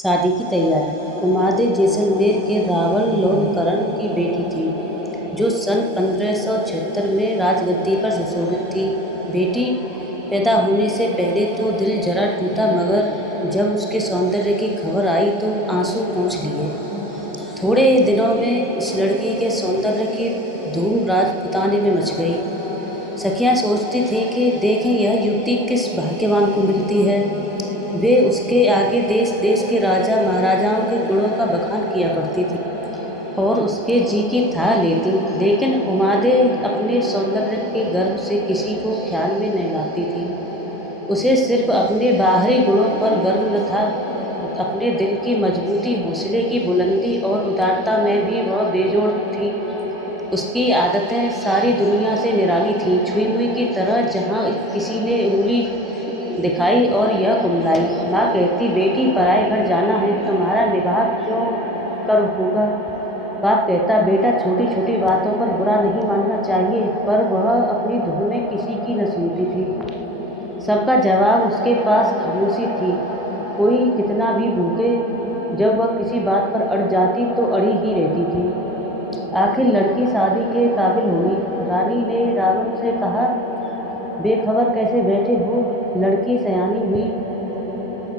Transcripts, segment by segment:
शादी की तैयारी। उमादेव जैसलमेर के रावल लोलकरण की बेटी थी, जो सन 1576 में राजगद्दी पर सुशोभित थी। बेटी पैदा होने से पहले तो दिल जरा टूटा, मगर जब उसके सौंदर्य की खबर आई तो आंसू पोंछ लिए। थोड़े दिनों में इस लड़की के सौंदर्य की धूम राजपुताने में मच गई। सखियाँ सोचती थीं कि देखें यह युवती किस भाग्यवान को मिलती है। वे उसके आगे देश देश के राजा महाराजाओं के गुणों का बखान किया करती थी और उसके जी की था लेती, लेकिन उमादेव अपने सौंदर्य के गर्व से किसी को ख्याल में नहीं लाती थी। उसे सिर्फ अपने बाहरी गुणों पर गर्व न था, अपने दिल की मजबूती, हौसले की बुलंदी और उदारता में भी वह बेजोड़ थी। उसकी आदतें सारी दुनिया से निराली थीं, छुई हुई की तरह। जहाँ किसी ने उंगली दिखाई और यह कुमलाई। माँ कहती, बेटी पराए घर जाना है, तुम्हारा निबाह क्यों कर होगा। बाप कहता, बेटा छोटी छोटी बातों पर बुरा नहीं मानना चाहिए, पर वह अपनी धुन में किसी की न सुनती थी। सबका जवाब उसके पास खामोशी थी। कोई कितना भी भूखे, जब वह किसी बात पर अड़ जाती तो अड़ी ही रहती थी। आखिर लड़की शादी के काबिल हुई। रानी ने रावण से कहा, बेखबर कैसे बैठे हो, लड़की सयानी हुई,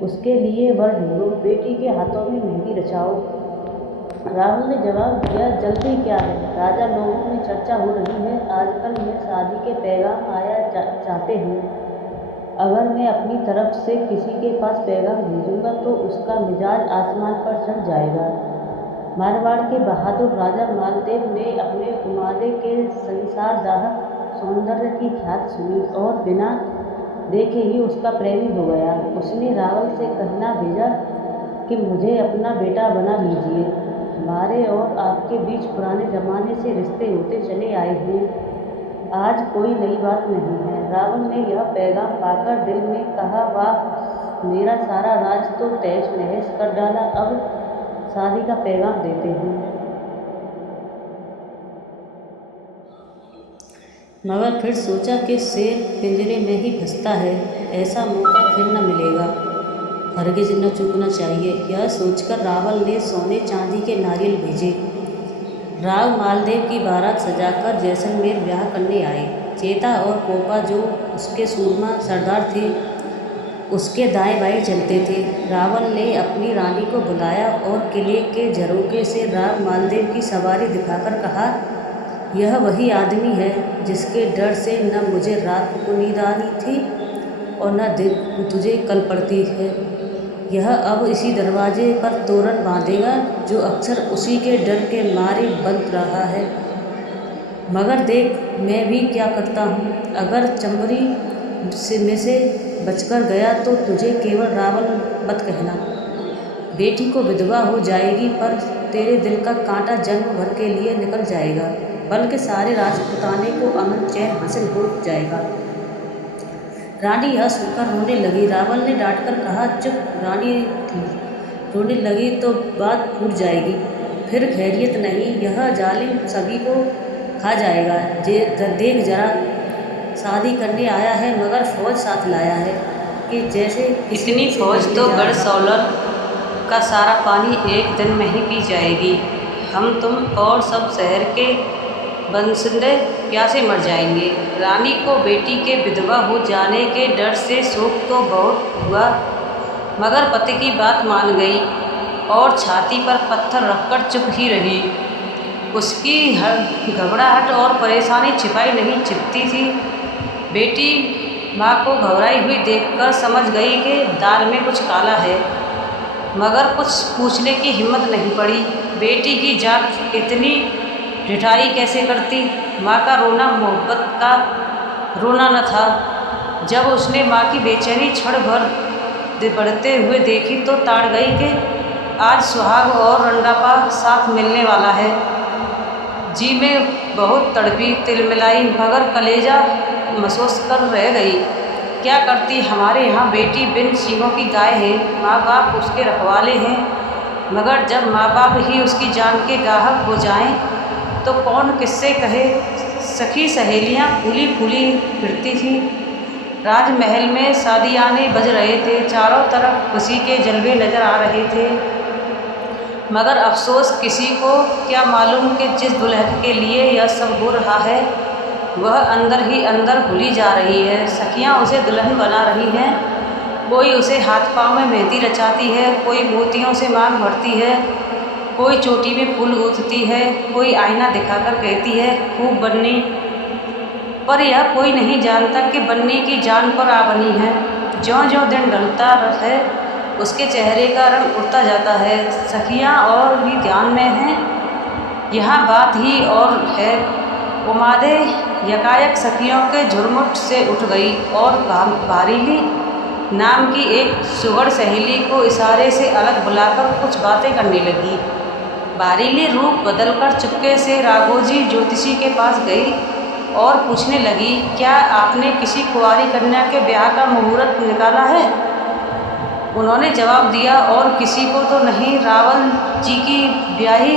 उसके लिए वर ढूंढो, बेटी के हाथों में मेहंदी रचाओ। रावण ने जवाब दिया, जल्दी क्या है, राजा लोगों में चर्चा हो रही है, आजकल में शादी के पैगाम आया चाहते हैं। अगर मैं अपनी तरफ से किसी के पास पैगाम भेजूंगा तो उसका मिजाज आसमान पर चढ़ जाएगा। मारवाड़ के बहादुर राजा मालदेव ने अपने उमादे के संसारदायक सौंदर्य की ख्याति सुनी और बिना देखे ही उसका प्रेमी हो गया। उसने रावल से कहना भेजा कि मुझे अपना बेटा बना लीजिए। हमारे और आपके बीच पुराने जमाने से रिश्ते होते चले आए हैं, आज कोई नई बात नहीं है। रावण ने यह पैगाम पाकर दिल में कहा, वाह, मेरा सारा राज तो तहस नहस कर डाला, अब शादी का पैगाम देते हैं। मगर फिर सोचा कि शेर पिंजरे में ही फंसता है, ऐसा मौका फिर न मिलेगा, हरगिज न चूकना चाहिए। यह सोचकर रावल ने सोने चांदी के नारियल भेजे। राव मालदेव की बारात सजाकर जैसलमेर ब्याह करने आए। चेता और कोपा, जो उसके सूरमा सरदार थे, उसके दाएं बाएं चलते थे। रावल ने अपनी रानी को बुलाया और किले के झरोखे से राव मालदेव की सवारी दिखाकर कहा, यह वही आदमी है जिसके डर से न मुझे रात को नींद आनी थी और न तुझे कल पड़ती है। यह अब इसी दरवाजे पर तोरण बांधेगा जो अक्सर उसी के डर के मारे बंद रहा है। मगर देख, मैं भी क्या करता हूँ, अगर चंबरी में से बचकर गया तो तुझे केवल रावल मत कहना। बेटी को विधवा हो जाएगी, पर तेरे दिल का कांटा जन्म भर के लिए निकल जाएगा, बल्कि सारे राजपुताने को अमन चैन हासिल हो जाएगा। रानी यह सुनकर रोने लगी। रावल ने डांटकर कहा, चुप। रानी रोने लगी तो बात फूट जाएगी, फिर खैरियत नहीं, यह जालिम सभी को खा जाएगा। देख जरा, शादी करने आया है मगर फौज साथ लाया है कि जैसे इतनी फौज तो गढ़सौलर का सारा पानी एक दिन में ही पी जाएगी। हम तुम और सब शहर के बंसिंदे प्यासे मर जाएंगे। रानी को बेटी के विधवा हो जाने के डर से शोक तो बहुत हुआ, मगर पति की बात मान गई और छाती पर पत्थर रखकर चुप ही रही। उसकी घबराहट और परेशानी छिपाई नहीं छिपती थी। बेटी माँ को घबराई हुई देखकर समझ गई कि दाल में कुछ काला है, मगर कुछ पूछने की हिम्मत नहीं पड़ी। बेटी की जात इतनी ढिठाई कैसे करती। माँ का रोना मोहब्बत का रोना न था। जब उसने माँ की बेचैनी क्षण भर बढ़ते हुए देखी तो ताड़ गई कि आज सुहाग और रंडापा साथ मिलने वाला है। जी में बहुत तड़पी, तिलमिलाई, मगर कलेजा महसूस कर रह गई। क्या करती, हमारे यहाँ बेटी बिन सींगों की गाय है, माँ बाप उसके रखवाले हैं, मगर जब माँ बाप ही उसकी जान के गाहक हो जाएं तो कौन किससे कहे। सखी सहेलियाँ फूली फूली फिरती थीं, राजमहल में शादियाने बज रहे थे, चारों तरफ खुशी के जलवे नजर आ रहे थे। मगर अफसोस, किसी को क्या मालूम कि जिस दुल्हन के लिए यह सब हो रहा है वह अंदर ही अंदर भूली जा रही है। सखियाँ उसे दुल्हन बना रही हैं, कोई उसे हाथ पाँव में मेहंदी रचाती है, कोई मोतियों से मांग भरती है, कोई चोटी में फूल गूंथती है, कोई आईना दिखाकर कहती है खूब बन्नी। पर यह कोई नहीं जानता कि बन्नी की जान पर आ बनी है। ज्यों ज्यों दिन ढलता है उसके चेहरे का रंग उड़ता जाता है। सखियाँ और भी ध्यान में हैं, यहाँ बात ही और है। उमादे यकायक सखियों के झुरमुट से उठ गई और बारीली नाम की एक सुघड़ सहेली को इशारे से अलग बुलाकर कुछ बातें करने लगी। बारीली रूप बदलकर चुपके से राघोजी ज्योतिषी के पास गई और पूछने लगी, क्या आपने किसी कुंवारी कन्या के ब्याह का मुहूर्त निकाला है? उन्होंने जवाब दिया, और किसी को तो नहीं, रावल जी की ब्याही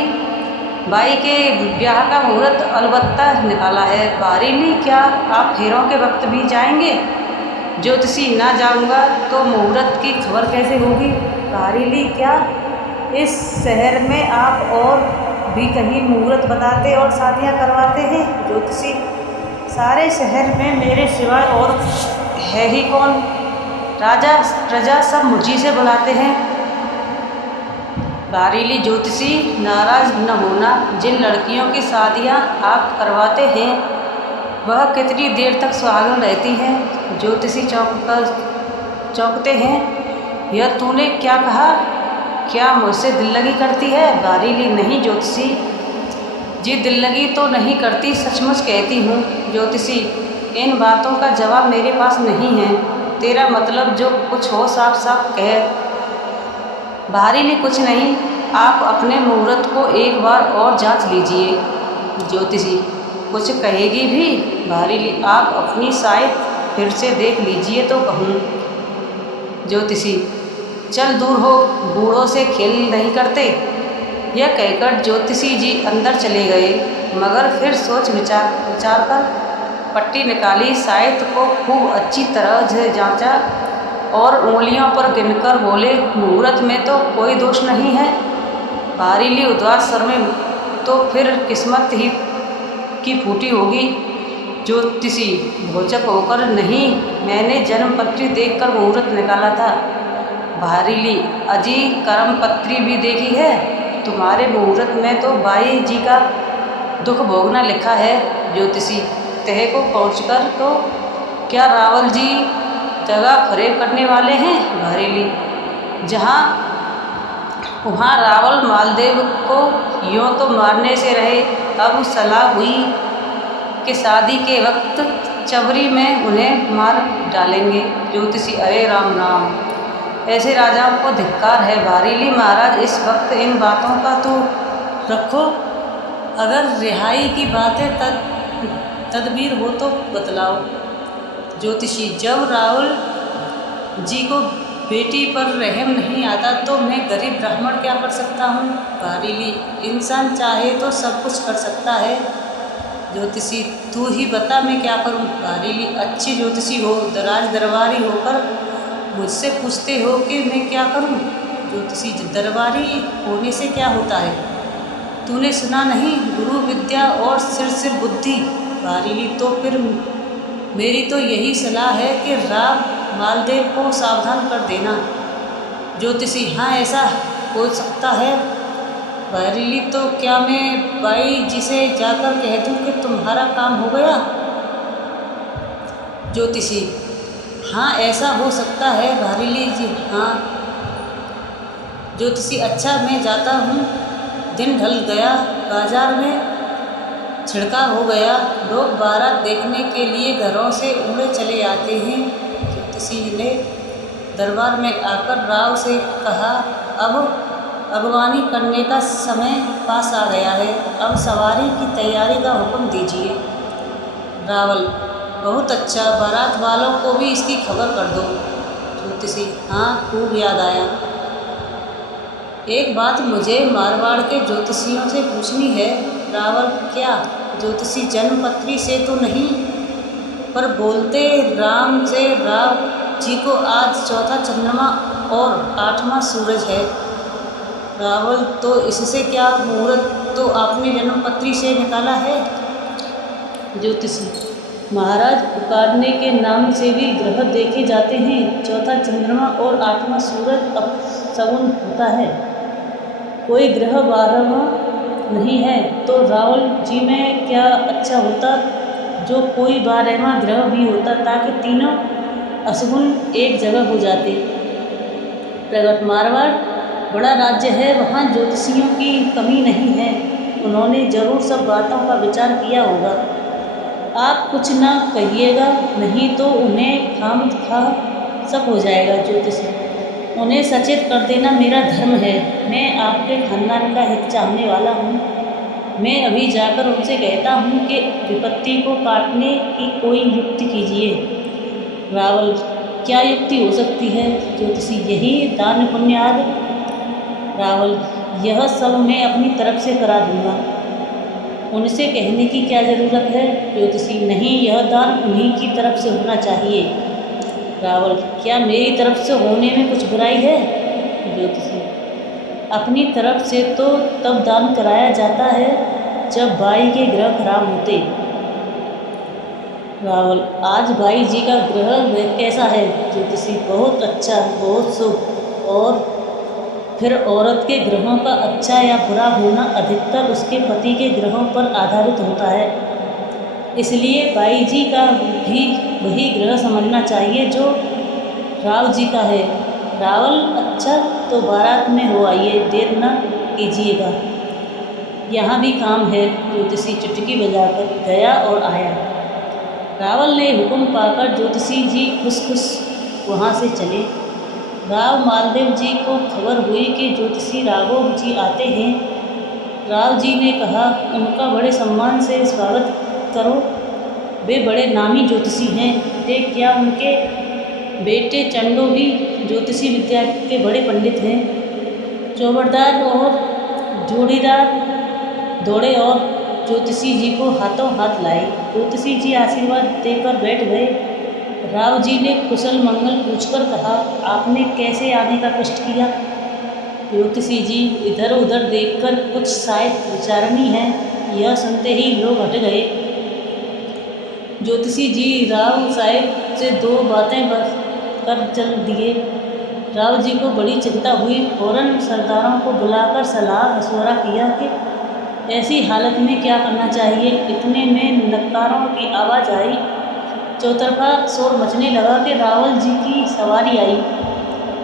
बाई के ब्याह का मुहूर्त अलबत्ता निकाला है। बारीली, क्या आप फेरों के वक्त भी जाएंगे? ज्योतिषी, ना जाऊंगा तो मुहूर्त की खबर कैसे होगी? बारीली, क्या इस शहर में आप और भी कहीं मुहूर्त बताते और शादियां करवाते हैं? ज्योतिषी, सारे शहर में मेरे सिवाय और है ही कौन? राजा प्रजा सब मुझी से बुलाते हैं। बारीली, ज्योतिषी, नाराज न होना, जिन लड़कियों की शादियां आप करवाते हैं वह कितनी देर तक सुहागन रहती हैं? ज्योतिषी चौंकते हैं। यह तूने क्या कहा? क्या मुझसे दिल लगी करती है? बारीली, नहीं ज्योतिषी जी, दिल लगी तो नहीं करती, सचमुच कहती हूँ। ज्योतिषी, इन बातों का जवाब मेरे पास नहीं है, तेरा मतलब जो कुछ हो साफ साफ कह। बारीली, कुछ नहीं, आप अपने मुहूर्त को एक बार और जांच लीजिए। ज्योतिषी, कुछ कहेगी भी? बारीली, आप अपनी साइट फिर से देख लीजिए तो कहूँ। ज्योतिषी, चल दूर हो, बूढ़ों से खेल नहीं करते। यह कहकर ज्योतिषी जी अंदर चले गए, मगर फिर सोच विचार कर पट्टी निकाली, साइट को खूब अच्छी तरह से जांचा और उंगलियों पर गिनकर बोले, मुहूर्त में तो कोई दोष नहीं है। बारीली उदास स्वर में, तो फिर किस्मत ही की फूटी होगी। ज्योतिषी भोचक होकर, नहीं, मैंने जन्मपत्री देखकर मुहूर्त निकाला था। बारीली, अजी कर्मपत्री भी देखी है? तुम्हारे मुहूर्त में तो बाई जी का दुख भोगना लिखा है। ज्योतिषी, तह को पहुँचकर तो क्या रावल जी जगह फरेब करने वाले हैं? बारीली, जहाँ वहाँ रावल मालदेव को यूँ तो मारने से रहे, अब सलाह हुई कि शादी के वक्त चबरी में उन्हें मार डालेंगे। ज्योतिषी, अरे राम राम, ऐसे राजाओं को धिक्कार है। बारीली, महाराज, इस वक्त इन बातों का तो रखो, अगर रिहाई की बातें तदबीर हो तो बतलाओ। ज्योतिषी, जब रावल जी को बेटी पर रहम नहीं आता तो मैं गरीब ब्राह्मण क्या कर सकता हूँ? बारीली, इंसान चाहे तो सब कुछ कर सकता है। ज्योतिषी, तू ही बता मैं क्या करूँ? बारीली, अच्छी ज्योतिषी हो, दराज दरबारी होकर मुझसे पूछते हो कि मैं क्या करूँ? ज्योतिषी, दरबारी होने से क्या होता है? तूने सुना नहीं, गुरु विद्या और सिर सिर बुद्धि। बारीली, तो फिर मेरी तो यही सलाह है कि राम मालदेव को सावधान कर देना। ज्योतिषी, हाँ, ऐसा हो सकता है। बारीली, तो क्या मैं बाई जी से जाकर कह दूँ कि तुम्हारा काम हो गया? ज्योतिषी, हाँ, ऐसा हो सकता है। बारीली जी, हाँ। ज्योतिषी, अच्छा, मैं जाता हूँ। दिन ढल गया, बाजार में छिड़काव हो गया, लोग बारात देखने के लिए घरों से उड़े चले आते हैं। ज्योतिषी ने दरबार में आकर राव से कहा, अब अगवानी करने का समय पास आ गया है, अब सवारी की तैयारी का हुक्म दीजिए। रावल, बहुत अच्छा, बारात वालों को भी इसकी खबर कर दो। ज्योतिषी, हाँ, खूब याद आया। एक बात मुझे मारवाड़ के ज्योतिषियों से पूछनी है। रावल, क्या? ज्योतिषी, जन्मपत्री से तो नहीं? पर बोलते राम से, राव जी को आज चौथा चंद्रमा और 8वां सूरज है। रावल, तो इससे क्या मुहूर्त तो आपने जन्मपत्री से निकाला है? ज्योतिषी, महाराज, पुकारने के नाम से भी ग्रह देखे जाते हैं। चौथा चंद्रमा और 8वां सूरज अपशगुन होता है। कोई ग्रह 12वां नहीं है तो रावल जी में क्या अच्छा होता जो कोई 12वां ग्रह भी होता, ताकि तीनों अशगुन एक जगह हो जाते। प्रगट, मारवाड़ बड़ा राज्य है, वहाँ ज्योतिषियों की कमी नहीं है। उन्होंने जरूर सब बातों का विचार किया होगा। आप कुछ ना कहिएगा, नहीं तो उन्हें खामखा सब हो जाएगा। ज्योतिषी, उन्हें सचेत कर देना मेरा धर्म है। मैं आपके खानदान का हित चाहने वाला हूँ। मैं अभी जाकर उनसे कहता हूँ कि विपत्ति को काटने की कोई युक्ति कीजिए। रावल, क्या युक्ति हो सकती है? ज्योतिषी, यही दान पुण्य आदि। रावल, यह सब मैं अपनी तरफ से करा दूंगा, उनसे कहने की क्या ज़रूरत है? ज्योतिषी, नहीं, यह दान उन्हीं की तरफ से होना चाहिए। रावल, क्या मेरी तरफ से होने में कुछ बुराई है? ज्योतिषी, अपनी तरफ से तो तब दान कराया जाता है जब भाई के ग्रह खराब होते। रावल, आज भाई जी का ग्रह कैसा है? ज्योतिषी, बहुत अच्छा, बहुत शुभ। और फिर औरत के ग्रहों का अच्छा या बुरा होना अधिकतर उसके पति के ग्रहों पर आधारित होता है, इसलिए भाई जी का भी वही ग्रह समझना चाहिए जो राव जी का है। रावल, अच्छा, तो बारात में हो आइए, देर न कीजिएगा, यहाँ भी काम है। ज्योतिषी चुटकी बजाकर गया और आया। रावल ने हुक्म पाकर ज्योतिषी जी खुश खुश वहाँ से चले। राव मालदेव जी को खबर हुई कि ज्योतिषी राघव जी आते हैं। राव जी ने कहा, उनका बड़े सम्मान से स्वागत करो, वे बड़े नामी ज्योतिषी हैं। वे क्या, उनके बेटे चंडो भी ज्योतिषी विद्या के बड़े पंडित हैं। चौबरदार और जोड़ीदार दौड़े और ज्योतिषी जी को हाथों हाथ लाए। ज्योतिषी जी आशीर्वाद देकर बैठ गए। राव जी ने कुशल मंगल पूछकर कहा, आपने कैसे आने का कष्ट किया? ज्योतिषी जी इधर उधर देखकर कुछ शायद विचारणी है, यह सुनते ही लोग हट गए। ज्योतिषी जी राव साहब से दो बातें कर चल दिए। राव जी को बड़ी चिंता हुई। फौरन सरदारों को बुलाकर सलाह मशवरा किया कि ऐसी हालत में क्या करना चाहिए। इतने में नक्कारों की आवाज़ आई। चौतरफा शोर मचने लगा कि रावल जी की सवारी आई।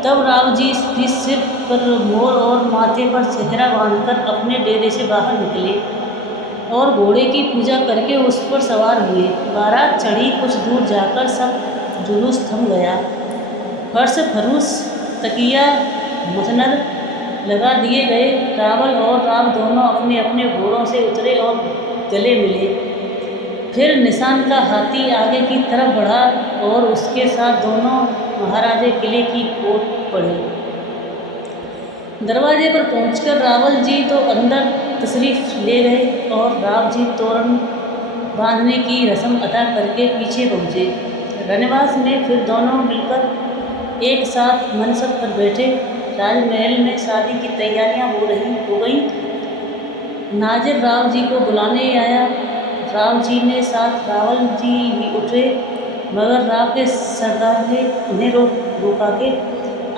तब राव जी भी सिर पर मोर और माथे पर सेहरा बांधकर अपने डेरे से बाहर निकले और घोड़े की पूजा करके उस पर सवार हुए। बारात चढ़ी। कुछ दूर जाकर सब जुलूस थम गया। फर्श फरूस तकिया मुसनद लगा दिए गए। रावल और राम दोनों अपने अपने घोड़ों से उतरे और गले मिले। फिर निशान का हाथी आगे की तरफ बढ़ा और उसके साथ दोनों महाराजे किले की ओर बढ़े। दरवाजे पर पहुंचकर रावल जी तो अंदर तशरीफ ले गए और राव जी तोरण बांधने की रस्म अदा करके पीछे पहुँचे। रनवास में फिर दोनों मिलकर एक साथ मनसब पर बैठे। राजमहल में शादी की तैयारियां हो गई। नाजिर राव जी को बुलाने आया। राव जी ने साथ रावल जी भी उठे, मगर राव के सरदार ने उन्हें रोका के,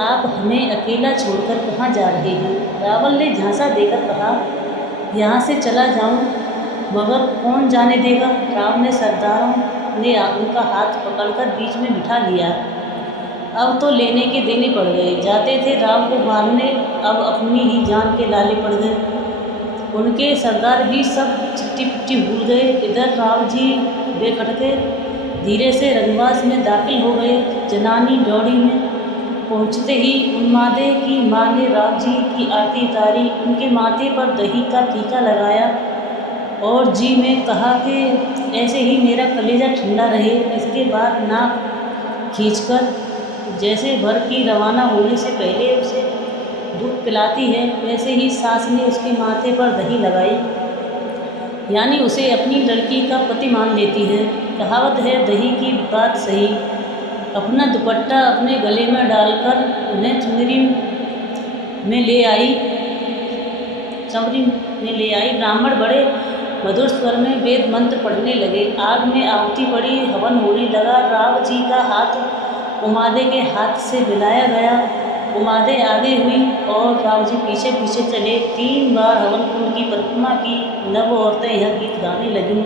आप हमें अकेला छोड़कर कहाँ जा रहे हैं? रावल ने झांसा देकर कहा, यहाँ से चला जाऊँ, मगर कौन जाने देगा? राव ने सरदारों ने उनका हाथ पकड़कर बीच में बिठा लिया। अब तो लेने के देने पड़ गए। जाते थे राव को मारने, अब अपनी ही जान के लाले पड़ गए। उनके सरदार भी सब चिट्टी पिट्टी भूल गए। इधर राव जी बेखटके धीरे से रनवास में दाखिल हो गए। जनानी डौड़ी में पहुँचते ही उन्मादे की माँ ने राव जी की आरती उतारी, उनके माथे पर दही का टीका लगाया और जी में कहा कि ऐसे ही मेरा कलेजा ठंडा रहे। इसके बाद नाक खींचकर जैसे भर की रवाना होने से पहले उसे दूध पिलाती है, वैसे ही सास ने उसके माथे पर दही लगाई, यानी उसे अपनी लड़की का पति मान लेती है। कहावत है दही की बात सही। अपना दुपट्टा अपने गले में डालकर उन्हें चुनरी में ले आई ब्राह्मण बड़े मधुर स्वर में वेद मंत्र पढ़ने लगे। आग में आहुति पड़ी, हवन होने लगा। राव जी का हाथ उमादे के हाथ से मिलाया गया। उमादे आगे हुई और राव जी पीछे पीछे चले। 3 बार हवन कुंड की परिक्रमा की। नव औरतें यह गीत गाने लगीं।